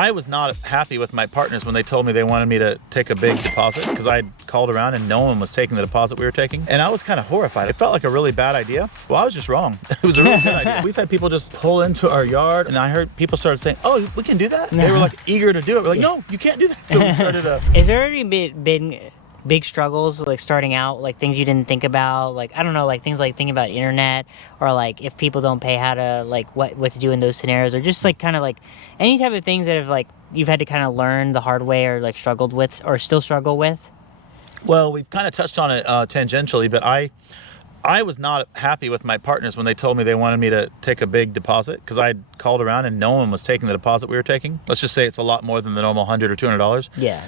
I was not happy with my partners when they told me they wanted me to take a big deposit because I called around and no one was taking the deposit we were taking. And I was kind of horrified. It felt like a really bad idea. Well, I was just wrong. It was a really good idea. We've had people just pull into our yard and I heard people started saying, oh, we can do that? They were like eager to do it. We're like, no, you can't do that. So we started Is there any been big struggles like starting out, like things you didn't think about, like I don't know, like things like thinking about internet, or like if people don't pay, how to like what to do in those scenarios, or just like kind of like any type of things that have like you've had to kind of learn the hard way or like struggled with or still struggle with? Well, we've kind of touched on it tangentially, but I was not happy with my partners when they told me they wanted me to take a big deposit because I called around and no one was taking the deposit we were taking. Let's just say it's a lot more than the normal $100 or $200. Yeah.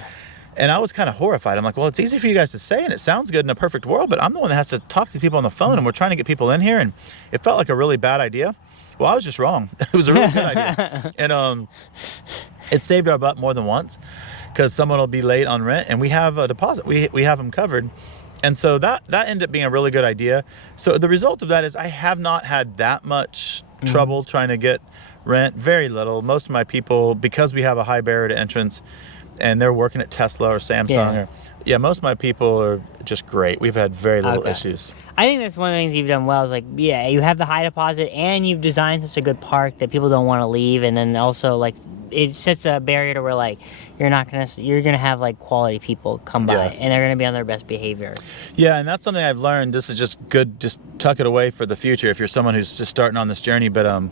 And I was kind of horrified. I'm like, well, it's easy for you guys to say, and it sounds good in a perfect world, but I'm the one that has to talk to people on the phone, and we're trying to get people in here, and it felt like a really bad idea. Well, I was just wrong. It was a really good idea. And it saved our butt more than once because someone will be late on rent, and we have a deposit. We have them covered. And so that ended up being a really good idea. So the result of that is I have not had that much trouble trying to get rent, very little. Most of my people, because we have a high barrier to entrance, and they're working at Tesla or Samsung, most of my people are just great. We've had very little issues. I think that's one of the things you've done well is like, you have the high deposit and you've designed such a good park that people don't want to leave, and then also like it sets a barrier to where like you're gonna have like quality people come by and they're gonna be on their best behavior. Yeah, and that's something I've learned. This is just good. Just tuck it away for the future if you're someone who's just starting on this journey. But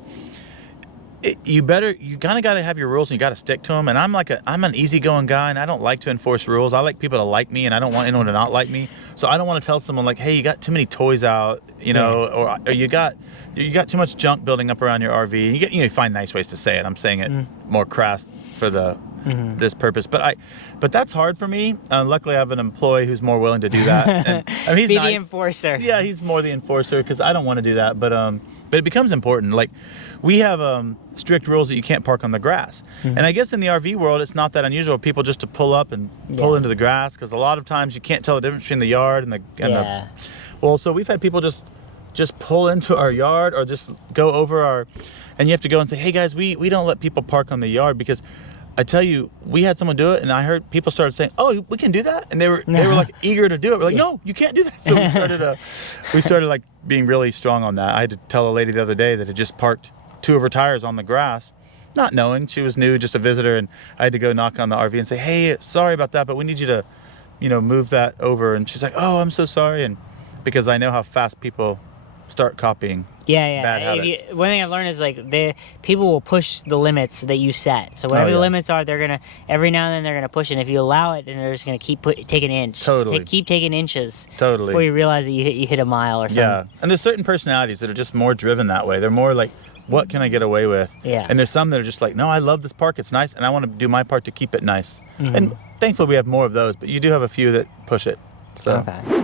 you kind of got to have your rules and you got to stick to them. And I'm an easygoing guy and I don't like to enforce rules. I like people to like me and I don't want anyone to not like me. So I don't want to tell someone like, hey, you got too many toys out, or you got too much junk building up around your RV. And you find nice ways to say it. I'm saying it more crass for this purpose, but that's hard for me. Luckily, I have an employee who's more willing to do that. And, he's be nice. The enforcer. Yeah, he's more the enforcer because I don't want to do that. But it becomes important. Like we have strict rules that you can't park on the grass. And I guess in the RV world, it's not that unusual for people just to pull up and pull into the grass because a lot of times you can't tell the difference between the yard and the. Well, so we've had people just pull into our yard or just go over our, and you have to go and say, hey guys, we don't let people park on the yard because. I tell you, we had someone do it, and I heard people started saying, "Oh, we can do that," and they were like eager to do it. We're like, "No, you can't do that." So we started like being really strong on that. I had to tell a lady the other day that had just parked 2 of her tires on the grass, not knowing she was new, just a visitor, and I had to go knock on the RV and say, "Hey, sorry about that, but we need you to, move that over." And she's like, "Oh, I'm so sorry," and because I know how fast people start copying. Bad habits. One thing I've learned is like people will push the limits that you set. So whatever the limits are, they're gonna every now and then they're gonna push it. And if you allow it, then they're just gonna keep taking an inch. Totally. Keep taking inches. Totally. Before you realize that you hit a mile or something. Yeah, and there's certain personalities that are just more driven that way. They're more like, what can I get away with? Yeah. And there's some that are just like, no, I love this park. It's nice, and I want to do my part to keep it nice. And thankfully we have more of those, but you do have a few that push it. So. Okay.